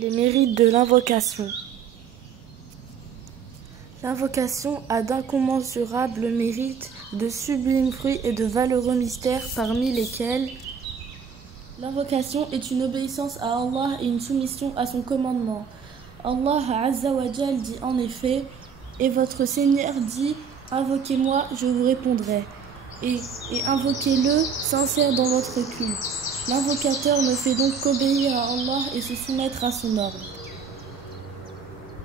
Les mérites de l'invocation. L'invocation a d'incommensurables mérites, de sublimes fruits et de valeureux mystères, parmi lesquels l'invocation est une obéissance à Allah et une soumission à son commandement. Allah Azza wa Jal dit en effet « Et votre Seigneur dit « Invoquez-moi, je vous répondrai » et invoquez-le sincère dans votre culte. L'invocateur ne fait donc qu'obéir à Allah et se soumettre à son ordre.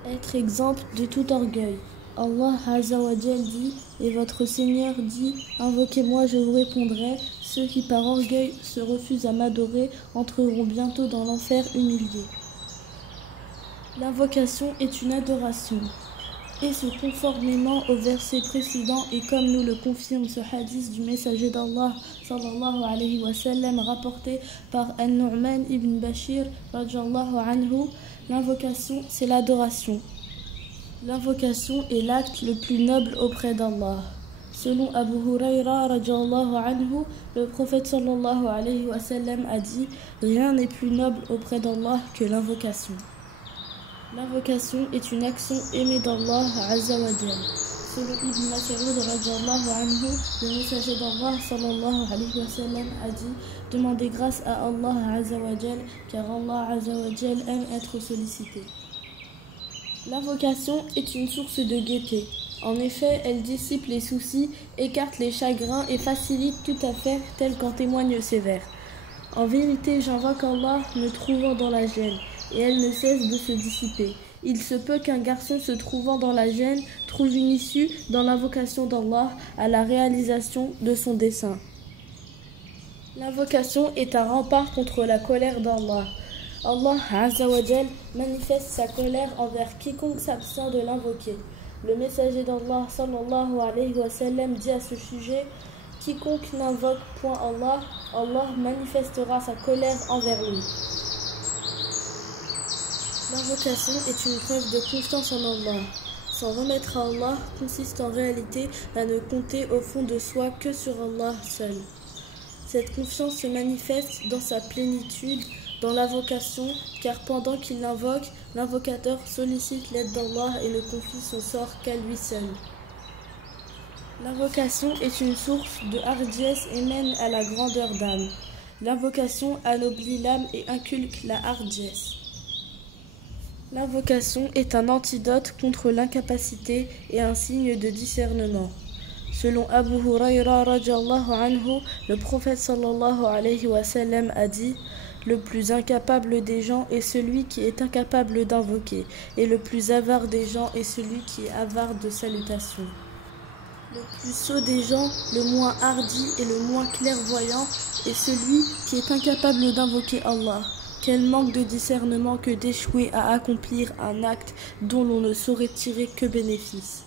Être exempt de tout orgueil. Allah Azza wa Jal dit « Et votre Seigneur dit « Invoquez-moi, je vous répondrai » Ceux qui par orgueil se refusent à m'adorer entreront bientôt dans l'enfer humiliés. L'invocation est une adoration. Et c'est conformément au verset précédent et comme nous le confirme ce hadith du messager d'Allah sallallahu alayhi wa sallam rapporté par An-Nu'man ibn Bashir radiyallahu anhu, l'invocation c'est l'adoration. L'invocation est l'acte le plus noble auprès d'Allah. Selon Abu Hurayra radiyallahu anhu, le prophète sallallahu alayhi wa sallam a dit « Rien n'est plus noble auprès d'Allah que l'invocation ». L'invocation est une action aimée d'Allah Azza wa Jal. Selon Ibn Mas'ud radiyallahu anhu, le messager d'Allah sallallahu alayhi wa sallam a dit « Demandez grâce à Allah Azza wa Jal, car Allah Azza wa Jal aime être sollicité ». L'invocation est une source de gaieté. En effet, elle dissipe les soucis, écarte les chagrins et facilite toute affaire telle qu'en témoigne ses vers. En vérité, j'invoque Allah me trouvant dans la gêne, et elle ne cesse de se dissiper. Il se peut qu'un garçon se trouvant dans la gêne trouve une issue dans l'invocation d'Allah à la réalisation de son dessein. L'invocation est un rempart contre la colère d'Allah. Allah Azza wa Jal manifeste sa colère envers quiconque s'abstient de l'invoquer. Le messager d'Allah sallallahu alayhi wa sallam dit à ce sujet « Quiconque n'invoque point Allah, Allah manifestera sa colère envers lui ». L'invocation est une preuve de confiance en Allah. S'en remettre à Allah consiste en réalité à ne compter au fond de soi que sur Allah seul. Cette confiance se manifeste dans sa plénitude, dans l'invocation, car pendant qu'il l'invoque, l'invocateur sollicite l'aide d'Allah et ne confie son sort qu'à lui seul. L'invocation est une source de hardiesse et mène à la grandeur d'âme. L'invocation anoblit l'âme et inculque la hardiesse. L'invocation est un antidote contre l'incapacité et un signe de discernement. Selon Abu Hurayra radiyallahu anhu, le prophète sallallahu alayhi wa sallam a dit « Le plus incapable des gens est celui qui est incapable d'invoquer, et le plus avare des gens est celui qui est avare de salutations. » Le plus sot des gens, le moins hardi et le moins clairvoyant est celui qui est incapable d'invoquer Allah. Quel manque de discernement que d'échouer à accomplir un acte dont l'on ne saurait tirer que bénéfice.